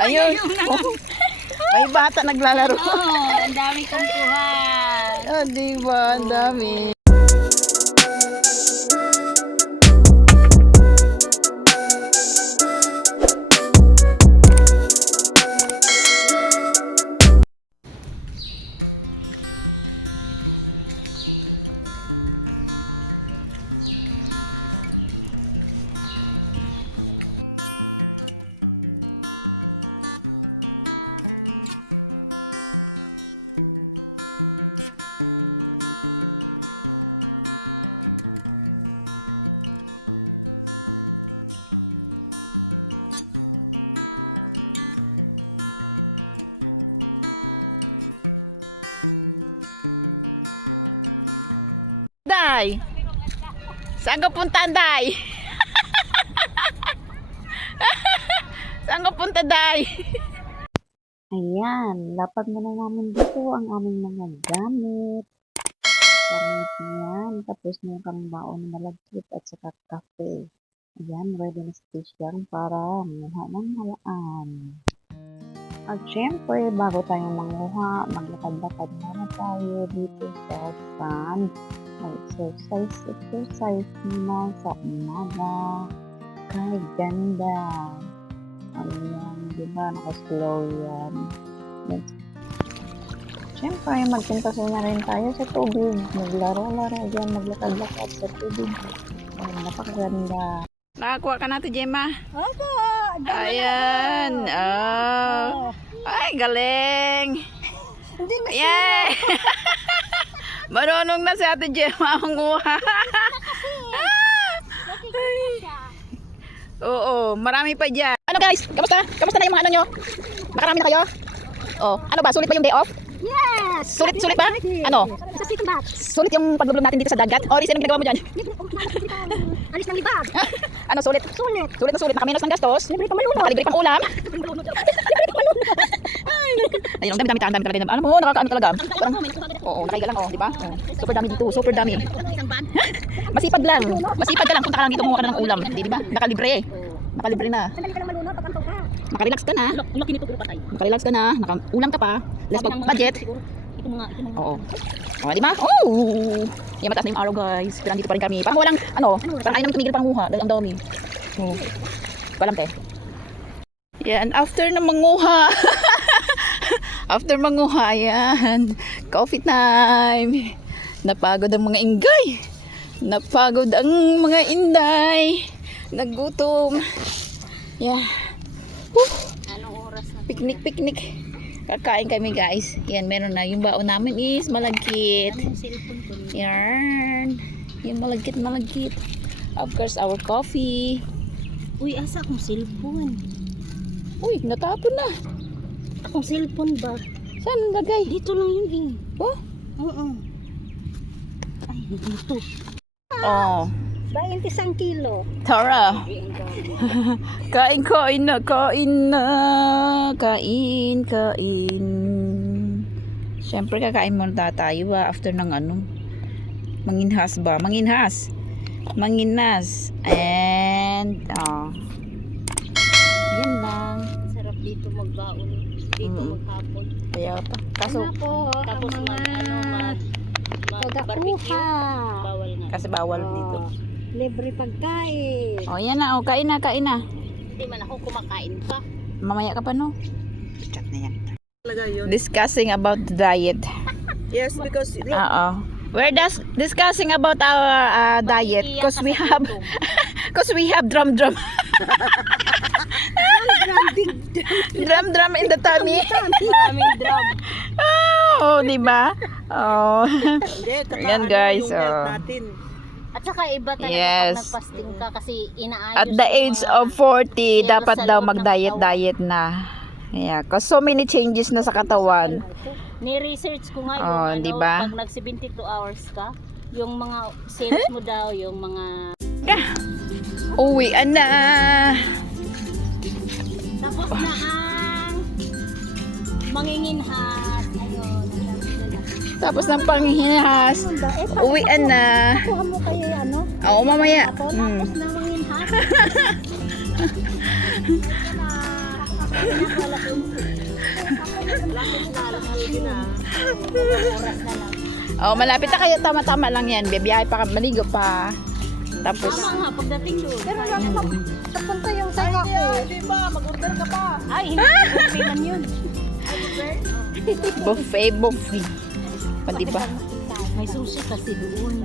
Ayun. Ay, bata naglalaro. Ang dami kong kuha. Oh, diba? Ang dami. Day, saan ka punta, Day? Saan ka punta, Day? Ayan, lapag muna namin dito ang aming mga gamit. Gamit yan. Tapos meron kang baon na malagkit at saka kape. Ayan, ready na station para manguha ng halaan. At syempre, bago tayo manguha, maglakad-lakad muna tayo dito sa sand. Mag-exercise muna sa umaga. Kahit ganda. Ayan, diba? Naka-slow yan. Siyempre, magpintasin na rin tayo sa tubig. Maglaro-laro dyan, maglakad-lakad sa tubig. Ayan, napakaganda. Nakakuha ka na ito, Gemma? Opo! Ayan. Oh. Ay, galing. Hindi na Yay! Marunong na si Ate Gemma manguha. Oo, marami pa dyan. Ano guys? Kamusta? Kamusta na yung mga ano nyo? Nakarami na kayo? Oh, ano ba? Sulit ba yung day off? Yes! Sulit ba? Ano? Sa second batch. Sulit yung paglublog natin dito sa dagat? O, Riz, anong ginagawa mo dyan? Alis ng libag. Ano, sulit? Sulit. Sulit na sulit. Nakaminos ng gastos. Libre ka malunod. Nakalibre pang ulam. Ayun, ang dami talaga. Ano mo, nakakaano talaga. Parang, oo, nakaiga lang, oh, di ba? Oh, super dami dito, super dami. Masipag lang. Masipag ka lang. Punta ka lang dito, kumuha ka na ng ulam. Di ba? Nakalibre. Nakalibre na. Sandali ka lang malunod, pagkanto ka. Makarelax ka na. Laki nito pero patay. Makarelax ka na. Nakaulam ka pa. Less budget. Ito mga. Oo. Oh, di ba? Oh! Yan, mataas na yung araw, guys. Pero andito pa rin kami. Parang walang, ano, parang ayaw namin tumigil panguha. Dahil ang dami. Oh. Palam, te. Yan, after na manguha. After manguha, yan. Coffee time. Napagod ang mga ingay. Napagod ang mga inday. Nagutom. Yeah. Woo! Anong oras na? Picnic. Kakain kami, guys. Yan, meron na. Yung baon namin is malagkit. Anong cellphone ko? Yan. Yung malagkit. Of course, our coffee. Uy, asa akong cellphone? Uy, natapon na. Akong cellphone ba? Saan lagay? Dito lang yun eh. Oh? Oo. Ay, dito. Oh. 21 kilo. Tara. Kain na. Kain. Siyempre, kakain muna tayo ba after ng ano? Manginhas ba? Manginhas. And, yan lang. Sarap dito magbaon. Dito maghapon. Kaya pa. Kaso, Tapos mag-barbecue. Bawal nga. kasi bawal dito. Libre pagkain. Oh, yan na. Oh, kain na. Hindi man ako kumakain pa. Mamaya ka pa, no? Chat na yan. Discussing about the diet. Yes, because We're discussing about our diet because we have drum drum in the tummy. Maraming drum. Oh, di ba? Oh. Yan, guys. Oh. At saka iba talaga Yes. pag nagpasting ka kasi inaayos. At the age of 40, Yelo dapat sa daw loob ng mag-diet na. Yeah, cause so many changes na sa katawan. Ni-research ko nga Oh, yung diba? pag nag 72 hours ka, yung mga cells mo daw, yung mga Uwian na. tapos na ang manginginhas. Ayun. Tapos ng panghinahas. Uwian na. Kuha mo kayo ano? Oo, mamaya. Tapos na manginhas. Oh, malapit na kayo. Tama-tama lang yan. Bibiyahe pa, maligo pa. Tapos, Tama nga, pagdating doon. Pero bakit napunta yung saka ko? Ay, hindi. Okay man yun. buffet. O, diba? May susi kasi doon.